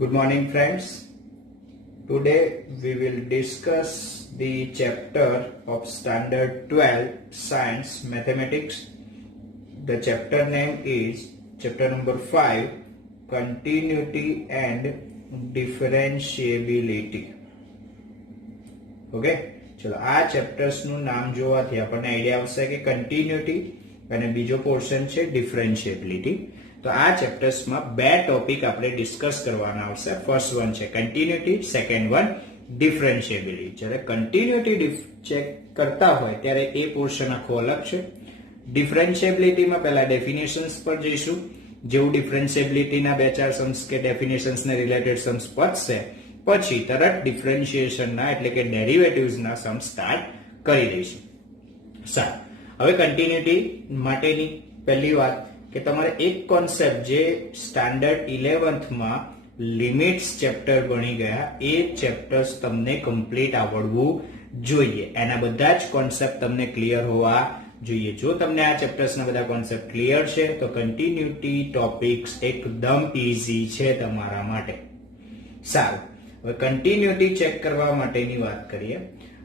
Good morning, friends. Today we will discuss the chapter of Standard 12 Science Mathematics. The chapter name is chapter number 5, Continuity and Differentiability. Okay, ચલો આ chapters નું નામ જોવાથી આપણને idea આવશે કે continuity અને બીજો પોર્શન છે ડિફરન્શિએબિલિટી. તો આ ચેપ્ટર્સમાં બે ટોપિક આપણે ડિસ્કસ કરવાના આવશે. ફર્સ્ટ વન છે કન્ટિન્યુટી, સેકન્ડ વન ડિફરન્શિએબિલિટી. જ્યારે કન્ટિન્યુટી ચેક કરતા હોય ત્યારે એ પોર્શન આખો અલગ છે. ડિફરન્શિએબિલિટીમાં પહેલા ડેફિનેશન્સ પર જઈશું. જેવું ડિફરન્શિએબિલિટીના બે ચાર સમ્સ કે ડેફિનેશન્સને રિલેટેડ સમ્સ પતશે પછી તરત ડિફરન્શિએશનના એટલે કે ડેરિવેટિવ્સના સમ સ્ટાર્ટ કરી દઈશું. સારું, હવે કન્ટિન્યુટી માટેની પહેલી વાત કે તમારે એક કોન્સેપ્ટ જે સ્ટાન્ડર્ડ 11th માં લિમિટ્સ ચેપ્ટર ભણી ગયા એ ચેપ્ટર્સ તમને કમ્પ્લીટ આવડવું જોઈએ. એના બધા જ કોન્સેપ્ટ તમને ક્લિયર હોવા જોઈએ. જો તમને આ ચેપ્ટર્સના બધા કોન્સેપ્ટ ક્લિયર છે તો કન્ટિન્યુટી ટોપિક્સ એકદમ ઈઝી છે તમારા માટે. સારું, હવે કન્ટિન્યુટી ચેક કરવા માટેની વાત કરીએ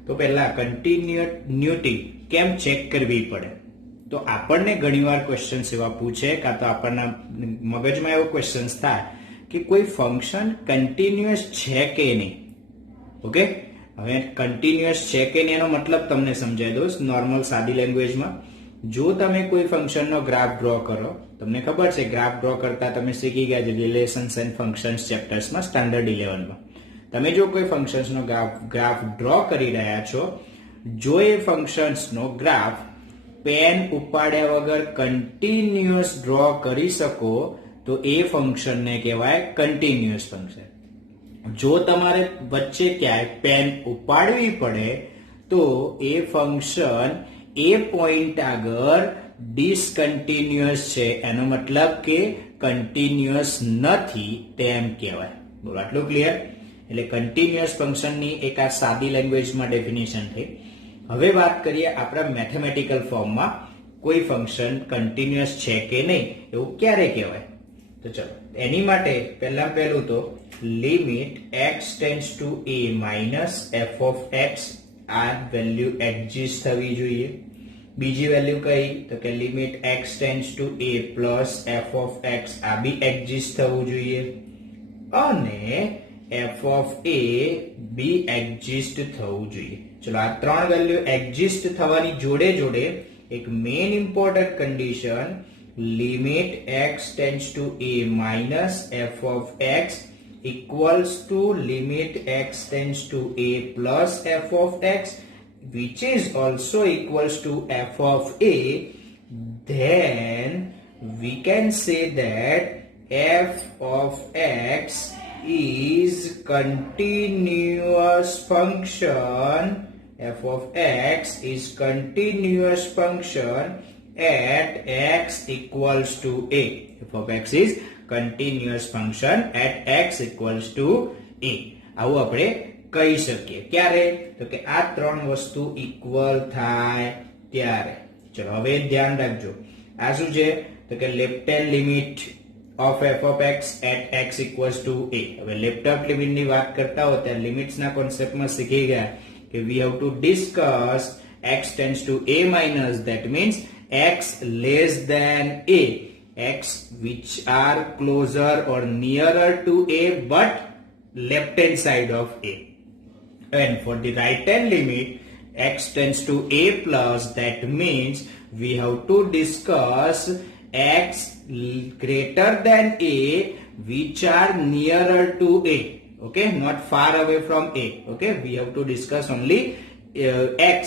તો પહેલા કન્ટિન્યુટી કેમ ચેક કરવી પડે. તો આપણને ઘણીવાર ક્વેશ્ચન્સ એવા પૂછે કાં તો આપણના મગજમાં એવો ક્વેશ્ચન્સ થાય કે કોઈ ફંક્શન કન્ટિન્યુઅસ છે કે નહીં. ઓકે, હવે કન્ટિન્યુઅસ છે કે નહીં એનો મતલબ તમને સમજાવી દઉં નોર્મલ સાદી લેંગ્વેજમાં. જો તમે કોઈ ફંક્શનનો ગ્રાફ ડ્રો કરો, તમને ખબર છે ગ્રાફ ડ્રો કરતા તમે શીખી ગયા છે રિલેશન્સ એન્ડ ફંક્શન્સ ચેપ્ટર્સમાં સ્ટાન્ડર્ડ 11માં. તમે જો કોઈ ફંક્શન્સનો ગ્રાફ ડ્રો કરી રહ્યા છો, જો એ ફંક્શન્સનો ગ્રાફ પેન ઉપાડ્યા વગર કન્ટિન્યુઅસ ડ્રો કરી શકો તો એ ફંક્શનને કહેવાય કન્ટિન્યુઅસ ફંક્શન. જો તમારે વચ્ચે ક્યાંય પેન ઉપાડવી પડે તો એ ફંક્શન એ પોઈન્ટ આગળ ડિસકન્ટિન્યુઅસ છે, એનો મતલબ કે કન્ટિન્યુઅસ નથી તેમ કહેવાય. બોલો, આટલું ક્લિયર? એટલે કન્ટિન્યુઅસ ફંક્શનની એક આ સાદી લેંગ્વેજમાં ડેફિનેશન થઈ. હવે વાત કરીએ આપણા મેથેમેટિકલ ફોર્મમાં કોઈ ફંક્શન કન્ટિન્યુઅસ છે કે નહીં એવું ક્યારે કહેવાય. તો ચલો એની માટે પહેલું તો limit x tends to a minus f of x આ વેલ્યુ એક્ઝિસ્ટ થવી જોઈએ. બીજી વેલ્યુ કઈ તો કે limit x tends to a plus f of x આ બી એક્ઝિસ્ટ થવું જોઈએ અને f ઓફ a બી એક્ઝિસ્ટ થવું જોઈએ. ચલો આ ત્રણ વેલ્યુ એક્ઝિસ્ટ થવાની જોડે જોડે એક main important condition limit x tends to a minus f of x equals to limit x tends to a plus f of x which is also equals to f of a, then we can say that f of x is continuous function. F of x is continuous function at x equals to a. F of x is continuous function at x equals to a. આવું આપણે કહી શકીએ ક્યારે તો કે આ ત્રણ વસ્તુ ઇક્વલ થાય ત્યારે. ચલો હવે ધ્યાન રાખજો આ શું છે તો કે left hand limit of f of x at x equals to a. હવે લેફ્ટ હેન્ડ લિમિટની વાત કરતા હો ત્યારે લિમિટ્સના કોન્સેપ્ટમાં શીખી ગયા કે we have to discuss x tends to a minus, that means x less than a, x which are closer or nearer to a but left hand side of a. And for the right hand limit x tends to a plus, that means we have to discuss x greater than a which are nearer to a. Okay, not far away from a. Okay, we have to discuss only x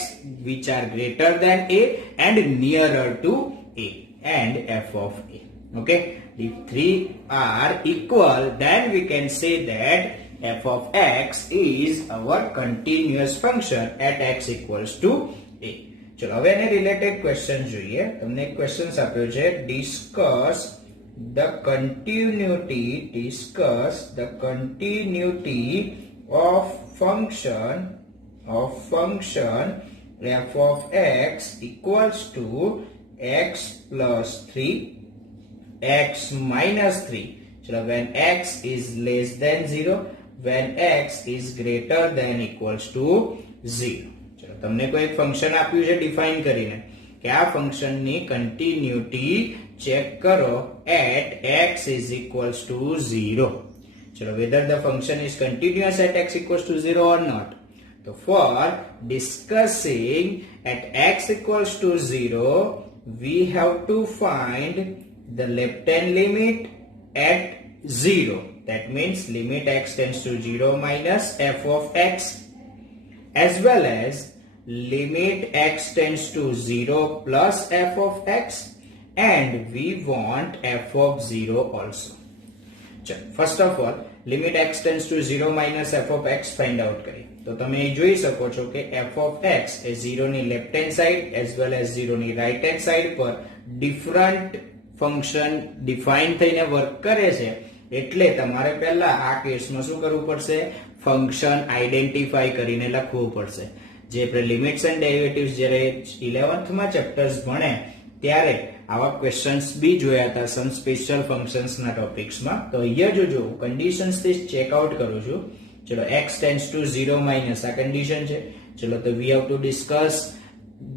which are greater than a and nearer to a and f of a. Okay, if three are equal then we can say that f of x is our continuous function at x equals to a. ચલો હવે એને related question જોઈએ. તમને એક question આપ્યો છે discuss the continuity of function f of x equals to x plus 3 x minus 3. ચલો when x is less than 0, when x is greater than equals to 0. ચલો તમને કોઈ એક ફંક્શન આપ્યું છે ડિફાઇન કરીને કે આ ફંક્શનની કન્ટિન્યુટી ચેક કરો at x is equals to 0. ચલો whether the function is continuous at x equals to 0 or not. So for discussing at x equals to 0, we have to find the left hand limit at 0. That means limit x tends to 0 minus f of x, as well as limit x tends to 0 plus f of x, and we want f of 0 also. First of all, limit x tends to 0 minus f of x find out કરીએ તો તમે જોઈ શકો છો કે f of x એ 0 ની left hand side as well as 0 ની right hand side પર ડિફરન્ટ ફંક્શન ડિફાઇન થઈને વર્ક કરે છે એટલે તમારે પહેલા આ કેસમાં શું કરવું પડશે ફંક્શન આઈડેન્ટિફાઈ કરીને લખવું પડશે જે આપણે લિમિટ્સ એન્ડ ડેરિવેટિવ્સ જ્યારે 11th માં ચેપ્ટર્સ ભણે ત્યારે આવા ક્વેશ્ચન્સ બી જોયા હતા સમ સ્પેશિયલ ફંક્શન્સ ના ટોપિક્સ માં તો અહીંયા જોજો કન્ડિશન્સ થી ચેક આઉટ કરું છું ચલો x tends to 0 minus આ કન્ડિશન છે ચલો તો we have to discuss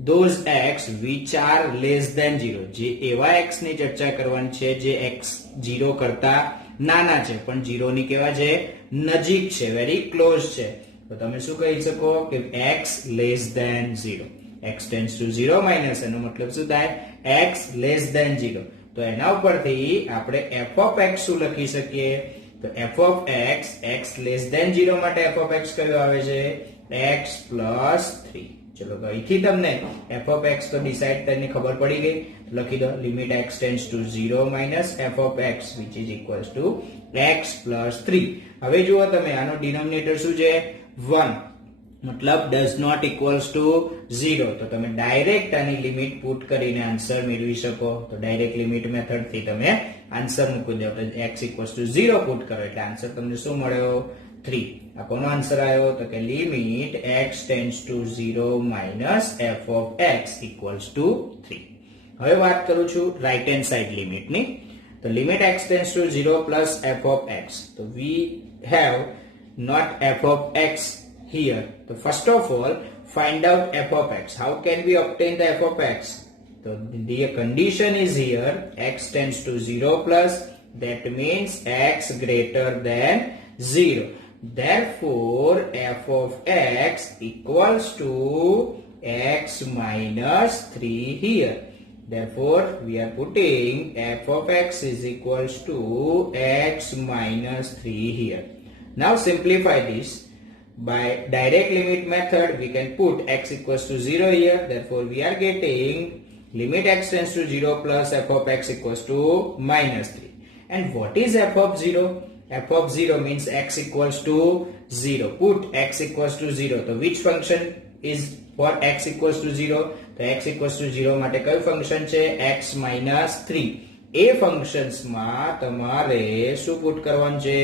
those x which are less than 0 જે એવા x ની ચર્ચા કરવાની છે જે x 0 કરતા નાના છે પણ 0 ની કેવા છે નજીક છે વેરી ક્લોઝ છે તો તમે શું કહી શકો કે x less than 0 x tends to 0 minus એનો મતલબ શું થાય x less than 0 તો એના ઉપરથી આપણે f of x શું લખી શકીએ તો f of x x less than 0 માટે f of x કયો આવે છે x plus 3 ચલો તો અહીંથી તમને f of x તો ડિસાઈડ કરીને ખબર પડી ગઈ લખી દો limit x tends to 0 minus f of x which is equals to x plus 3 હવે જુઓ તમે આનો ડિનોમિનેટર શું છે 1 मतलब does not equals to 0 तो તમે ડાયરેક્ટ આની લિમિટ પુટ કરીને આન્સર મેળવી શકો તો ડાયરેક્ટ લિમિટ મેથડ થી તમે આન્સર મૂકી દો તો x equals to 0 પુટ કરો એટલે આન્સર તમને શું મળ્યો 3 આ કોનો આન્સર આવ્યો તો કે limit x tends to 0 minus f of x equals to 3 હવે વાત કરું છું રાઈટ હેન્ડ સાઈડ લિમિટ ની તો limit x tends to 0 plus f of x તો we have not f of x here. So first of all, find out f of x. How can we obtain the f of x? So the condition is here, x tends to 0 plus, that means x greater than 0. Therefore, f of x equals to x minus 3 here. Therefore, we are putting f of x is equals to x minus 3 here. Now simplify this. By direct limit method, we can put x equals to 0 here. Therefore, we are getting limit x tends to 0 plus f of x equals to minus 3. And what is f of 0? F of 0 means x equals to 0. Put x equals to 0. So which function is for x equals to 0? So x equals to 0 માટે કયું function છે x minus 3. એ functions માં તમારે શું put કરવાનું છે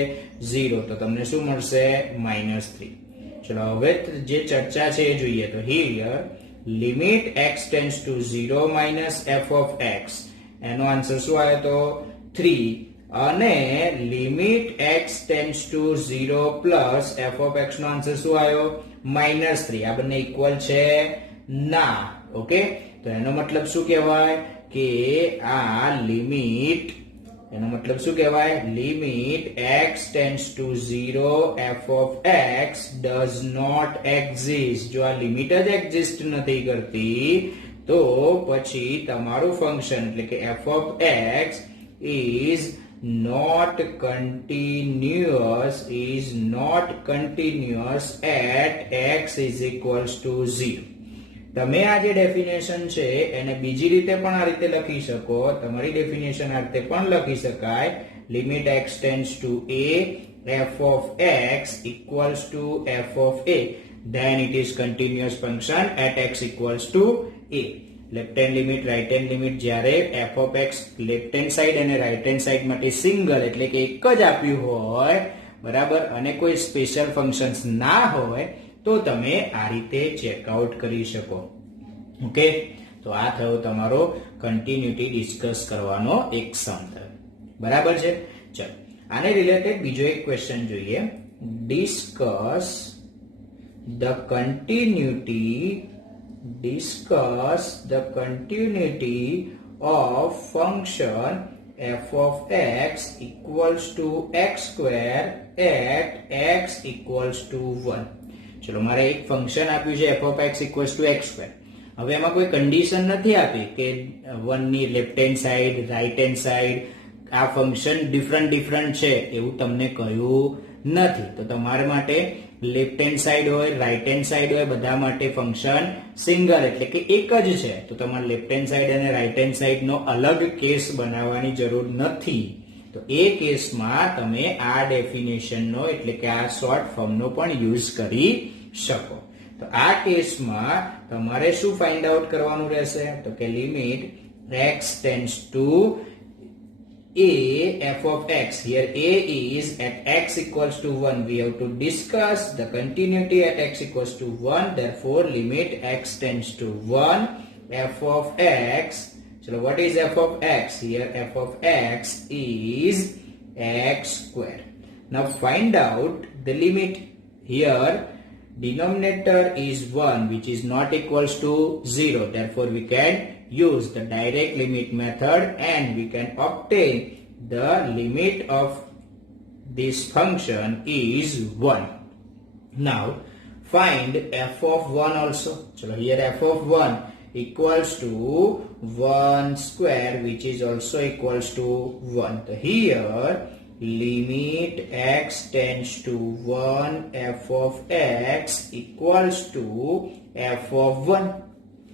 0 તો તમને શું મળશે -3 ચલો હવે જે ચર્ચા છે એ જોઈએ તો here limit x tends to 0 minus f of x એનો આન્સર શું આવ્યો તો 3 અને limit x tends to 0 plus f of x નો આન્સર શું આવ્યો -3 આ બંને ઇક્વલ છે ના ઓકે તો એનો મતલબ શું કહેવાય કે આ લિમિટ એનો મતલબ શું કહેવાય limit x tends to 0 f of x does not exist જો આ લિમિટ જ એક્ઝિસ્ટ નથી કરતી તો પછી તમારું ફંક્શન એટલે કે f of x is not continuous at x is equals to 0 તમે આ જે ડેફિનેશન છે એને બીજી રીતે પણ આ રીતે લખી શકો તમારી ડેફિનેશન આ રીતે પણ લખી શકાય limit x tends to a f of x equals to f of a then it is continuous function at x equals to a left hand limit right hand limit જ્યારે f of x left hand side અને right hand side માટે single એટલે કે એક જ આપ્યું હોય બરાબર અને કોઈ સ્પેશિયલ ફંક્શન્સ ના હોય તો તમે આ રીતે ચેકઆઉટ કરી શકો ઓકે તો આ થયો તમારો કન્ટિન્યુટી ડિસ્કસ કરવાનો એક સમ થયો બરાબર છે ચલો આને રિલેટેડ બીજો એક ક્વેશ્ચન જોઈએ. Discuss the continuity of function f of x equals to x square at x equals to 1. ચલો મારે એક ફંક્શન આપ્યું છે f of x equals to x square. હવે એમાં કોઈ કન્ડિશન નથી આપી કે 1 ની left hand side, right hand side આ ફંક્શન ડિફરન્ટ છે એવું તમને કહ્યું નથી. તો તમારા માટે લેફ્ટ હેન્ડ સાઈડ હોય, રાઈટ હેન્ડ સાઈડ હોય, બધા માટે ફંક્શન સિંગલ એટલે કે એક જ છે. તો તમારે લેફ્ટ હેન્ડ સાઈડ અને રાઈટ હેન્ડ સાઈડ નો અલગ કેસ બનાવવાની જરૂર નથી. તો એ કેસમાં તમે આ ડેફિનેશન નો એટલે કે આ શોર્ટ ફોર્મ નો પણ યુઝ કરી શકો. તો આ કેસમાં તમારે શું ફાઇન્ડ આઉટ કરવાનું રહેશે? તો કે limit x tends to a f of x. Here a is at x equals to 1. We have to discuss the continuity at x equals to 1. Therefore, limit x tends to 1. F of x. So what is f of x? Here f of x is x square. Now find out the limit. Here denominator is 1 which is not equals to 0. Therefore, we can use the direct limit method and we can obtain the limit of this function is 1. Now find f of 1 also. So here f of 1 equals to 1 square which is also equals to 1. So here limit x tends to 1 f of x equals to f of 1.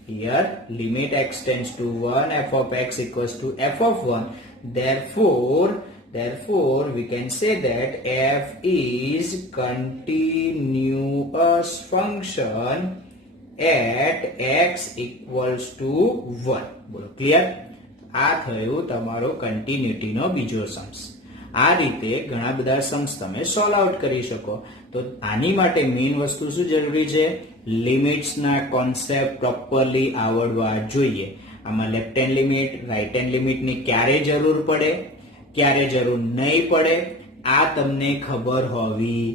Here limit x tends to 1 f of x equals to f of 1. Therefore we can say that f is continuous function at x equals to 1. બોલો clear? આ થયું તમારો continuity નો બીજો Sam's. આ રીતે ઘણા બધા Sam's તમે સોલ્વ આઉટ કરી શકો. તો આની માટે મેઇન વસ્તુ શું જરૂરી છે? લિમિટ્સ ના કોન્સેપ્ટ પ્રોપરલી આવડવા જોઈએ. આમાં left hand limit, right hand limit ની ક્યારે જરૂર પડે, ક્યારે જરૂર નહીં પડે આ તમને ખબર હોવી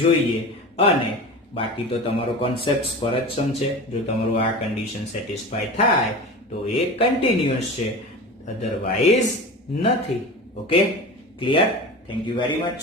જોઈએ. અને બાકી તો તમારો કોન્સેપ્ટ પર જ સમજે. જો તમારું આ કન્ડિશન સેટિસ્ફાય થાય તો એ કન્ટિન્યુઅસ છે, અધરવાઇઝ નથી. Okay, clear? Thank you very much.